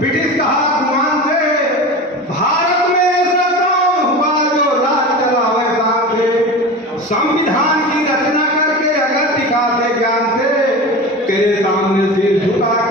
British का हाथ गुमान से भारत में ऐसा कौन हुआ जो राज चलावे शान से। संविधान की रचना करके अगर दिखाते ज्ञान से तेरे सामने सिर झुका